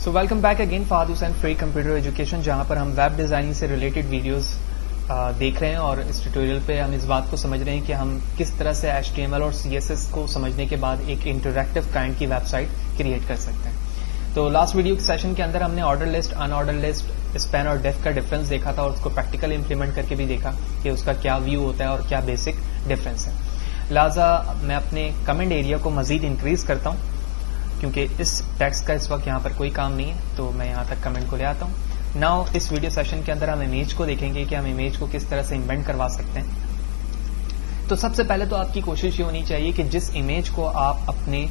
سو welcome back again Fahad Hussain free computer education, جہاں پر ہم ویب ڈیزائننگ سے ریلیٹڈ ویڈیوز دیکھ رہے ہیں اور اس ٹیوٹوریل پہ ہم اس بات کو سمجھ رہے ہیں کہ ہم کس طرح سے HTML اور CSS کو سمجھنے کے بعد ایک انٹریکٹیو کائنڈ کی ویب سائٹ کریٹ کر سکتے ہیں. تو لاسٹ ویڈیو سیشن کے اندر ہم نے آرڈر لسٹ، ان آرڈر لسٹ، اسپین اور ڈیف کا ڈفرنس دیکھا تھا اور اس کو پریکٹیکل امپلیمنٹ کر کے بھی دیکھا کہ اس کا کیا ویو ہوتا ہے اور کیا بیسک ڈفرنس ہے. لہٰذا میں اپنے کمنٹ ایریا کو مزید انکریز کرتا ہوں کیونکہ اس ٹیکسٹ کا اس وقت یہاں پر کوئی کام نہیں ہے، تو میں یہاں تک کمنٹ کو لے آتا ہوں. ناؤ اس ویڈیو سیشن کے اندر ہم امیج کو دیکھیں گے کہ ہم امیج کو کس طرح سے ایمبینڈ کروا سکتے ہیں. تو سب سے پہلے تو آپ کی کوشش یہ ہونی چاہیے کہ جس امیج کو آپ اپنے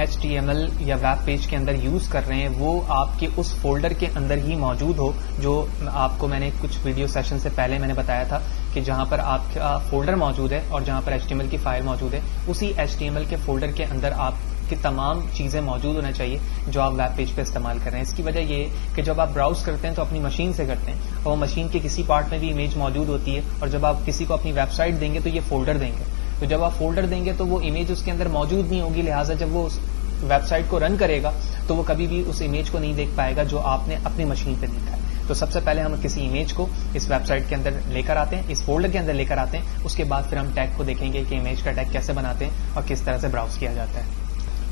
HTML یا ویب پیج کے اندر یوز کر رہے ہیں وہ آپ کے اس فولڈر کے اندر ہی موجود ہو، جو آپ کو میں نے کچھ ویڈیو سیشن سے پہلے میں نے بتایا تھا کہ جہاں پر آپ کا فولڈر موجود ہے اور جہاں پر HTML کی فائل موجود ہے، اسی HTML کے فولڈر کے اندر آپ کی تمام چیزیں موجود ہونا چاہیے جو آپ ویب پیج پہ استعمال کر رہے ہیں. اس کی وجہ یہ ہے کہ جب آپ براؤز کرتے ہیں تو اپنی مشین سے کرتے ہیں اور وہ مشین کے کسی پارٹ میں بھی امیج موجود ہوتی ہے، اور جب آپ کسی کو اپنی ویب سائٹ دیں گے تو یہ فولڈر دیں گے. تو جب آپ فولڈر دیں گے تو وہ امیج اس کے اندر موجود نہیں ہوگی، لہٰذا جب وہ اس ویب سائٹ کو رن کرے گا تو وہ کبھی بھی اس امیج کو نہیں دیکھ پائے گا جو آپ نے اپنی مشین پہ دیکھا ہے. تو سب سے پہلے ہم کسی امیج کو اس ویب سائٹ کے اندر لے کر آتے ہیں، اس فولڈر کے اندر لے کر آتے ہیں. اس کے بعد پھر ہم ٹیگ کو دیکھیں گے کہ امیج کا ٹیگ کیسے بناتے ہیں اور کس طرح سے براؤز کیا جاتا ہے.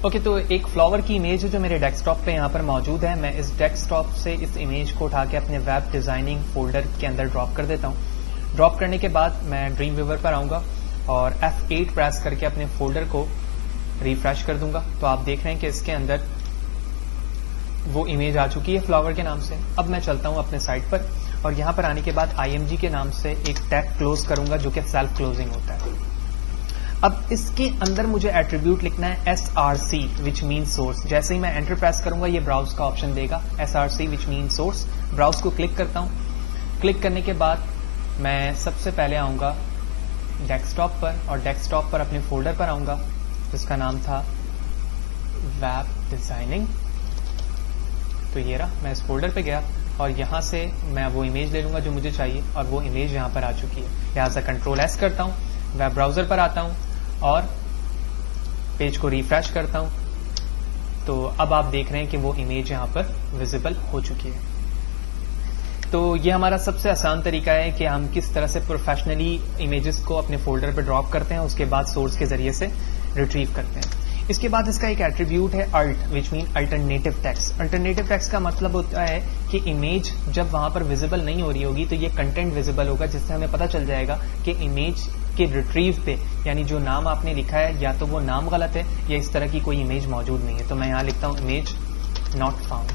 اوکے، تو ایک فلاور کی امیج ہے جو میرے ڈیسک ٹاپ پہ یہاں پر موجود ہے. میں اس ڈیسک ٹاپ سے اس امیج کو اٹھا کے اپنے ویب ڈیزائننگ فولڈر کے اندر ڈراپ کر دیتا ہوں. ڈراپ کرنے کے بعد میں ڈریم ویور پر آؤں گا اور F8 پریس کر کے اپنے فولڈر کو ریفریش کر دوں گا. تو آپ دیکھ رہے ہیں کہ اس کے اندر وہ امیج آ چکی ہے فلاور کے نام سے. اب میں چلتا ہوں اپنے سائٹ پر اور یہاں پر آنے کے بعد IMG کے نام سے ایک ٹیگ کلوز کروں گا جو کہ سیلف کلوزنگ ہوتا ہے. اب اس کے اندر مجھے ایٹریبیوٹ لکھنا ہے SRC وچ مین سورس. جیسے ہی میں انٹر پریس کروں گا یہ براؤز کا آپشن دے گا SRC وچ مین سورس. براؤز کو کلک کرتا ہوں. کلک کرنے کے بعد میں سب سے پہلے آؤں گا ڈیسک ٹاپ پر اور ڈیسک ٹاپ پر اپنے فولڈر پر آؤں گا جس کا نام تھا ویب ڈیزائننگ. تو یہ رہا، میں اس فولڈر پہ گیا اور یہاں سے میں وہ امیج لے لوں گا جو مجھے چاہیے اور وہ امیج یہاں پر آ چکی ہے. لہٰذا کنٹرول S کرتا ہوں، ویب براؤزر پر آتا ہوں اور پیج کو ریفریش کرتا ہوں. تو اب آپ دیکھ رہے ہیں کہ وہ امیج یہاں پر ویزیبل ہو چکی ہے. تو یہ ہمارا سب سے آسان طریقہ ہے کہ ہم کس طرح سے پروفیشنلی امیجز کو اپنے فولڈر پہ ڈراپ کرتے ہیں، اس کے بعد سورس کے ذریعے سے ریٹریو کرتے ہیں. اس کے بعد اس کا ایک ایٹریبیوٹ ہے ALT وچ مین الٹرنیٹو ٹیکسٹ. الٹرنیٹو ٹیکسٹ کا مطلب ہوتا ہے کہ امیج جب وہاں پر ویزیبل نہیں ہو رہی ہوگی تو یہ کنٹینٹ ویزیبل ہوگا، جس سے ہمیں پتہ چل جائے گا کہ امیج کے ریٹریو پہ، یعنی جو نام آپ نے لکھا ہے یا تو وہ نام غلط ہے یا اس طرح کی کوئی امیج موجود نہیں ہے. تو میں یہاں لکھتا ہوں امیج ناٹ فاؤنڈ.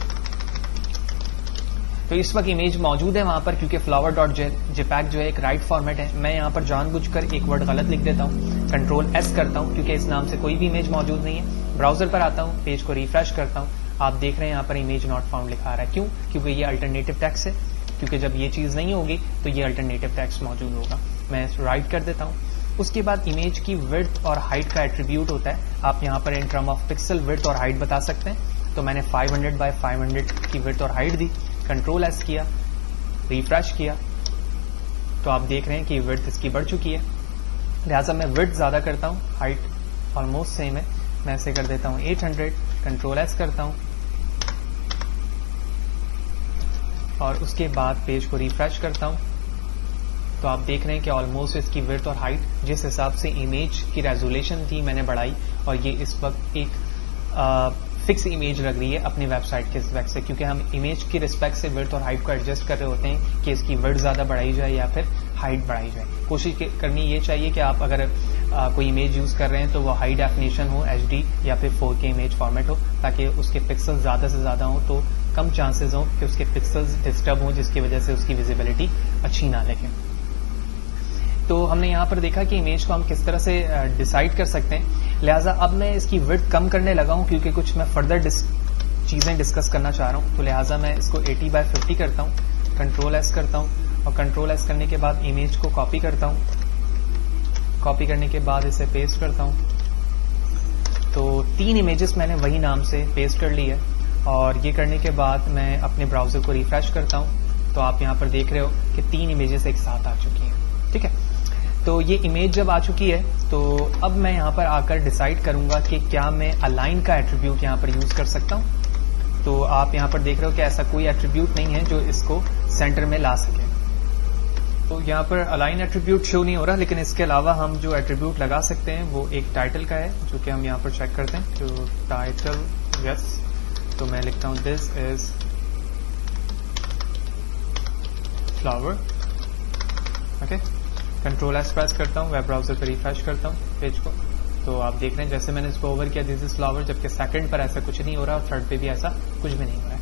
تو اس وقت امیج موجود ہے وہاں پر کیونکہ فلاور ڈاٹ JPEG جو ہے ایک رائٹ فارمیٹ ہے. میں یہاں پر جان بوجھ کر ایک ورڈ غلط لکھ دیتا ہوں. کنٹرول S کرتا ہوں کیونکہ اس نام سے کوئی بھی امیج موجود نہیں ہے. براؤزر پر آتا ہوں، پیج کو ریفریش کرتا ہوں. آپ دیکھ رہے ہیں یہاں پر امیج ناٹ فاؤنڈ لکھا رہا ہے. کیوں؟ کیونکہ یہ الٹرنیٹو ٹیکسٹ ہے. کیونکہ جب یہ چیز نہیں ہوگی تو یہ الٹرنیٹو ٹیکسٹ موجود ہوگا. میں رائٹ کر دیتا ہوں. اس کے بعد امیج کی وڈتھ اور ہائٹ کا ایٹریبیوٹ ہوتا ہے. آپ یہاں پر in term of pixel width اور ہائٹ بتا سکتے ہیں. تو میں نے 500 بائی 500 کی وڈتھ اور ہائٹ دی. کنٹرول S کیا، ریفریش کیا تو آپ دیکھ رہے ہیں کہ وڈتھ اس کی بڑھ چکی ہے. لہٰذا میں وڈتھ زیادہ کرتا ہوں، ہائٹ آلموسٹ سیم ہے. میں اسے کر دیتا ہوں 800. کنٹرول S کرتا ہوں اور اس کے بعد پیج کو ریفریش کرتا ہوں. تو آپ دیکھ رہے ہیں کہ آلموسٹ اس کی وڈتھ اور ہائٹ جس حساب سے امیج کی ریزولیشن تھی میں نے بڑھائی، اور یہ اس وقت ایک فکس امیج لگ رہی ہے اپنی ویب سائٹ کے ریسپیکٹ سے، کیونکہ ہم امیج کی ریسپیکٹ سے وڈتھ اور ہائٹ کو ایڈجسٹ کر رہے ہوتے ہیں کہ اس کی وڈتھ زیادہ بڑھائی جائے یا پھر ہائٹ بڑھائی جائے. کوشش کرنی یہ چاہیے کہ آپ اگر کوئی امیج یوز کر رہے ہیں تو وہ ہائی ڈیفینیشن ہو، HD یا پھر 4K امیج فارمیٹ ہو، تاکہ اس کے پکسل زیادہ سے زیادہ ہوں تو کم چانسز ہوں کہ اس کے پکسلز ڈسٹرب ہوں جس کی وجہ سے اس کی ویزیبلٹی اچھی نہ لگے. تو ہم نے یہاں پر دیکھا کہ امیج کو ہم کس طرح سے ڈیسائیڈ کر سکتے ہیں. لہٰذا اب میں اس کی وڈتھ کم کرنے لگا ہوں کیونکہ کچھ میں فردر چیزیں ڈسکس کرنا چاہ رہا ہوں. تو لہٰذا میں اس کو 80 بائی 50 کرتا ہوں. کنٹرول S کرتا ہوں اور کنٹرول S کرنے کے بعد امیج کو کاپی کرتا ہوں. کاپی کرنے کے بعد اسے پیسٹ کرتا ہوں. تو 3 امیجز میں نے وہی نام سے پیسٹ کر لی ہے. اور یہ کرنے کے بعد میں اپنے براؤزر کو ریفریش کرتا ہوں. تو آپ یہاں پر دیکھ رہے ہو کہ 3 امیجز ایک ساتھ آ چکی ہیں. ٹھیک ہے، تو یہ امیج جب آ چکی ہے تو اب میں یہاں پر آ کر ڈیسائیڈ کروں گا کہ کیا میں الائن کا ایٹریبیوٹ یہاں پر یوز کر سکتا ہوں. تو آپ یہاں پر دیکھ رہے ہو کہ ایسا کوئی ایٹریبیوٹ نہیں ہے جو اس کو سینٹر میں لا سکے. تو یہاں پر الائن ایٹریبیوٹ شو نہیں ہو رہا, لیکن اس کے علاوہ ہم جو ایٹریبیوٹ لگا سکتے ہیں وہ ایک ٹائٹل کا ہے, جو کہ ہم یہاں پر چیک کرتے ہیں. تو ٹائٹل یس, تو میں لکھتا ہوں this is flower. Okay, control S press کرتا ہوں, ویب براؤزر پہ ریفریش کرتا ہوں پیج کو. تو آپ دیکھ رہے ہیں جیسے میں نے اس کو اوور کیا دس از فلاور, جبکہ سیکنڈ پر ایسا کچھ نہیں ہو رہا اور تھرڈ پہ بھی ایسا کچھ بھی نہیں ہو رہا ہے.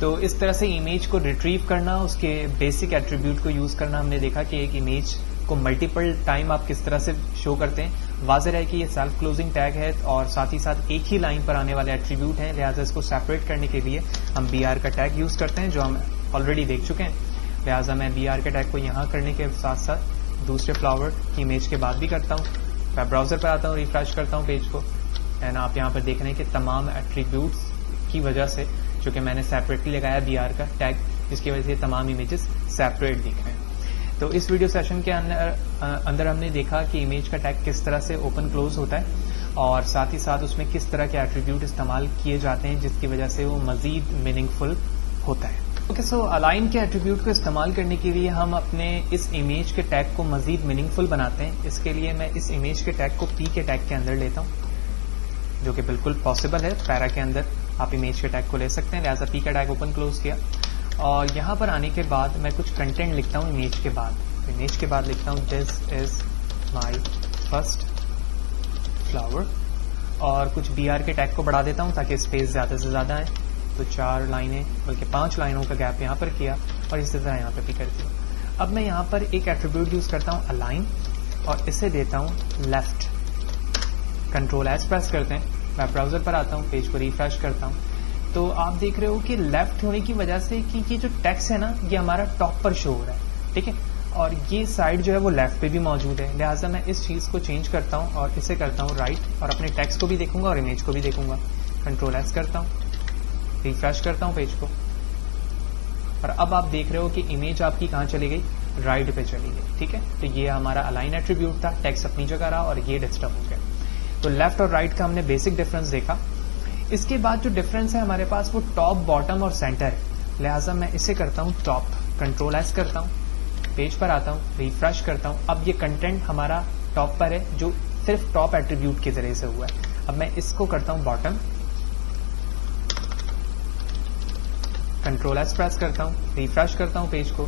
تو اس طرح سے امیج کو ریٹریو کرنا, اس کے بیسک ایٹریبیوٹ کو یوز کرنا, ہم نے دیکھا کہ ایک امیج کو ملٹیپل ٹائم آپ کس طرح سے شو کرتے ہیں. واضح ہے کہ یہ سیلف کلوزنگ ٹیگ ہے اور ساتھ ہی ساتھ ایک ہی لائن پر آنے والے ایٹریبیوٹ ہیں, لہٰذا اس کو سیپریٹ کرنے کے لیے ہم بی آر کا ٹیگ یوز کرتے ہیں, جو ہم آلریڈی دیکھ چکے ہیں. لہٰذا میں بی آر کے ٹیگ کو یہاں کرنے کے ساتھ ساتھ دوسرے فلاور کی امیج کے بعد بھی کرتا ہوں. ویب براؤزر پر آتا ہوں, ریفریش کرتا ہوں پیج کو, اینڈ آپ یہاں پر دیکھ رہے ہیں کہ تمام ایٹریبیوٹس کی وجہ سے, جو کہ میں نے سیپریٹلی لگایا بی آر کا ٹیگ, جس کی وجہ سے تمام امیجز سیپریٹ دکھ رہے ہیں. تو اس ویڈیو سیشن کے اندر ہم نے دیکھا کہ امیج کا ٹیگ کس طرح سے اوپن کلوز ہوتا ہے, اور ساتھ ہی ساتھ اس میں کس طرح کے ایٹریبیوٹ استعمال کیے جاتے ہیں جس کی وجہ سے وہ مزید میننگ فل ہوتا ہے. اوکے, سو الائن کے ایٹریبیوٹ کو استعمال کرنے کے لیے ہم اپنے اس امیج کے ٹیگ کو مزید میننگ فل بناتے ہیں. اس کے لیے میں اس امیج کے ٹیگ کو پی کے ٹیگ کے اندر لیتا ہوں, جو کہ بالکل پاسبل ہے. پیرا کے اندر آپ امیج کے ٹیگ کو لے سکتے ہیں, لہٰذا پی کا ٹیگ اوپن کلوز کیا, اور یہاں پر آنے کے بعد میں کچھ کنٹینٹ لکھتا ہوں امیج کے بعد. امیج کے بعد لکھتا ہوں this is my first flower, اور کچھ بی آر کے ٹیگ کو بڑھا دیتا ہوں تاکہ اسپیس زیادہ سے زیادہ آئے. تو 4 لائنیں بلکہ 5 لائنوں کا گیپ یہاں پر کیا, اور اسی طرح یہاں پہ بھی کرتی ہوں. اب میں یہاں پر ایک ایٹریبیوٹ یوز کرتا ہوں الائن, اور اسے دیتا ہوں لیفٹ. کنٹرول ایس پریس کرتے ہیں, ویب براؤزر پر آتا ہوں, پیج کو ریفریش کرتا ہوں. تو آپ دیکھ رہے ہو کہ لیفٹ ہونے کی وجہ سے کہ یہ جو ٹیکسٹ ہے نا, یہ ہمارا ٹاپ پر شو ہو رہا ہے, ٹھیک ہے, اور یہ سائڈ جو ہے وہ لیفٹ پہ بھی موجود ہے. لہٰذا میں اس چیز کو چینج کرتا ہوں اور اسے کرتا ہوں رائٹ, اور اپنے ٹیکسٹ کو بھی دیکھوں گا اور امیج کو بھی دیکھوں گا. کنٹرول ایس کرتا ہوں, ریفریش کرتا ہوں پیج کو, اور اب آپ دیکھ رہے ہو کہ امیج آپ کی کہاں چلی گئی, رائٹ پہ چلی گئی, ٹھیک ہے. تو یہ ہمارا الائن ایٹریبیوٹ تھا, ٹیکسٹ اپنی جگہ رہا اور یہ ڈسٹرب ہو گیا. تو لیفٹ اور رائٹ کا ہم نے بیسک ڈفرنس دیکھا. اس کے بعد جو ڈفرنس ہے ہمارے پاس وہ ٹاپ, باٹم اور سینٹر ہے. لہٰذا میں اسے کرتا ہوں ٹاپ. کنٹرول ایس کرتا ہوں, پیج پر آتا ہوں, ریفریش کرتا ہوں. اب یہ کنٹینٹ ہمارا ٹاپ پر ہے جو صرف ٹاپ ایٹریبیوٹ کے ذریعے سے ہوا ہے. اب میں اس کو کرتا ہوں باٹم. کنٹرول ایس پریس کرتا ہوں, ریفریش کرتا ہوں پیج کو.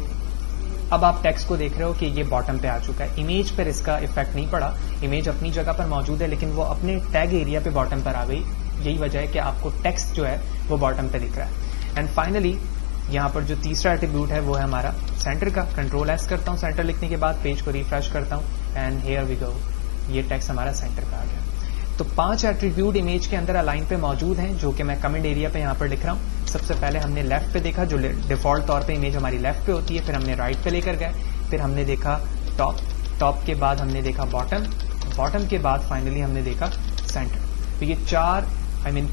اب آپ ٹیکسٹ کو دیکھ رہے ہو کہ یہ باٹم پہ آ چکا ہے. امیج پر اس کا افیکٹ نہیں پڑا, امیج اپنی جگہ پر موجود ہے, لیکن وہ اپنے ٹیگ ایریا پہ باٹم پر آ گئی. یہی وجہ ہے کہ آپ کو ٹیکسٹ جو ہے وہ باٹم پہ دکھ رہا ہے. اینڈ فائنلی یہاں پر جو تیسرا ایٹریبیوٹ ہے وہ ہے ہمارا سینٹر کا. کنٹرول ایس کرتا ہوں سینٹر لکھنے کے بعد, پیج کو ریفریش کرتا ہوں, اینڈ ہیئر وی گو, یہ ٹیکسٹ ہمارا سینٹر پہ آ گیا. تو 5 ایٹریبیوٹ امیج کے اندر الائن پہ موجود ہیں, جو کہ میں کمنٹ ایریا پہ یہاں پر لکھ رہا ہوں. سب سے پہلے ہم نے لیفٹ پہ دیکھا, جو ڈیفالٹ طور پہ امیج ہماری لیفٹ پہ ہوتی ہے. پھر ہم نے رائٹ پہ لے کر گئے, پھر ہم نے دیکھا ٹاپ, ٹاپ کے بعد ہم نے دیکھا باٹم, باٹم کے بعد فائنلی ہم نے دیکھا سینٹر. تو یہ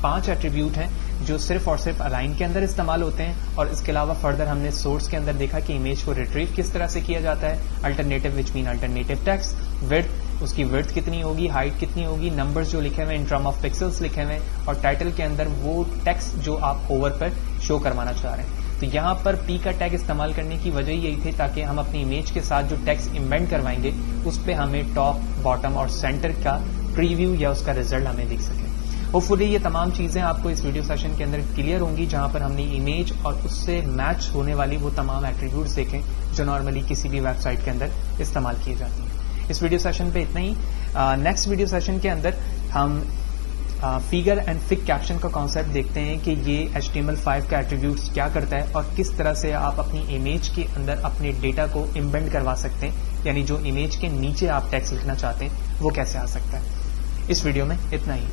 5 ایٹریبیوٹ ہیں جو صرف اور صرف الائن کے اندر استعمال ہوتے ہیں. اور اس کے علاوہ فردر ہم نے سورس کے اندر دیکھا کہ امیج کو ریٹریو کس طرح سے کیا جاتا ہے. الٹرنیٹو وچ مین الٹرنیٹو ٹیکسٹ, وڈتھ اس کی وڈتھ کتنی ہوگی, ہائٹ کتنی ہوگی, نمبرز جو لکھے ہوئے ان ٹرم آف پکسلز لکھے ہوئے, اور ٹائٹل کے اندر وہ ٹیکسٹ جو آپ اوور پر شو کروانا چاہ رہے ہیں. تو یہاں پر پی کا ٹیگ استعمال کرنے کی وجہ یہی تھی تاکہ ہم اپنی امیج کے ساتھ جو ٹیکسٹ امبینڈ کروائیں گے اس پہ ہمیں ٹاپ, باٹم اور سینٹر کا پریویو یا اس کا ریزلٹ ہمیں دکھ سکے. ہوپ فلی یہ تمام چیزیں آپ کو اس ویڈیو سیشن کے اندر کلیئر ہوں گی, جہاں پر ہم نے امیج اور اس سے میچ ہونے والی وہ تمام ایٹریبیوٹس دیکھیں جو نارملی کسی بھی ویب سائٹ کے اندر استعمال کیے جاتے ہیں. اس ویڈیو سیشن پہ اتنا ہی. نیکسٹ ویڈیو سیشن کے اندر ہم فگر اینڈ فک کیپشن کا کانسیپٹ دیکھتے ہیں کہ یہ HTML5 کا ایٹریبیوٹس کیا کرتا ہے, اور کس طرح سے آپ اپنی امیج کے اندر اپنے ڈیٹا کو امبینڈ کروا سکتے ہیں, یعنی جو امیج کے نیچے آپ ٹیکسٹ لکھنا چاہتے ہیں وہ کیسے آ سکتا ہے. اس ویڈیو میں اتنا ہی.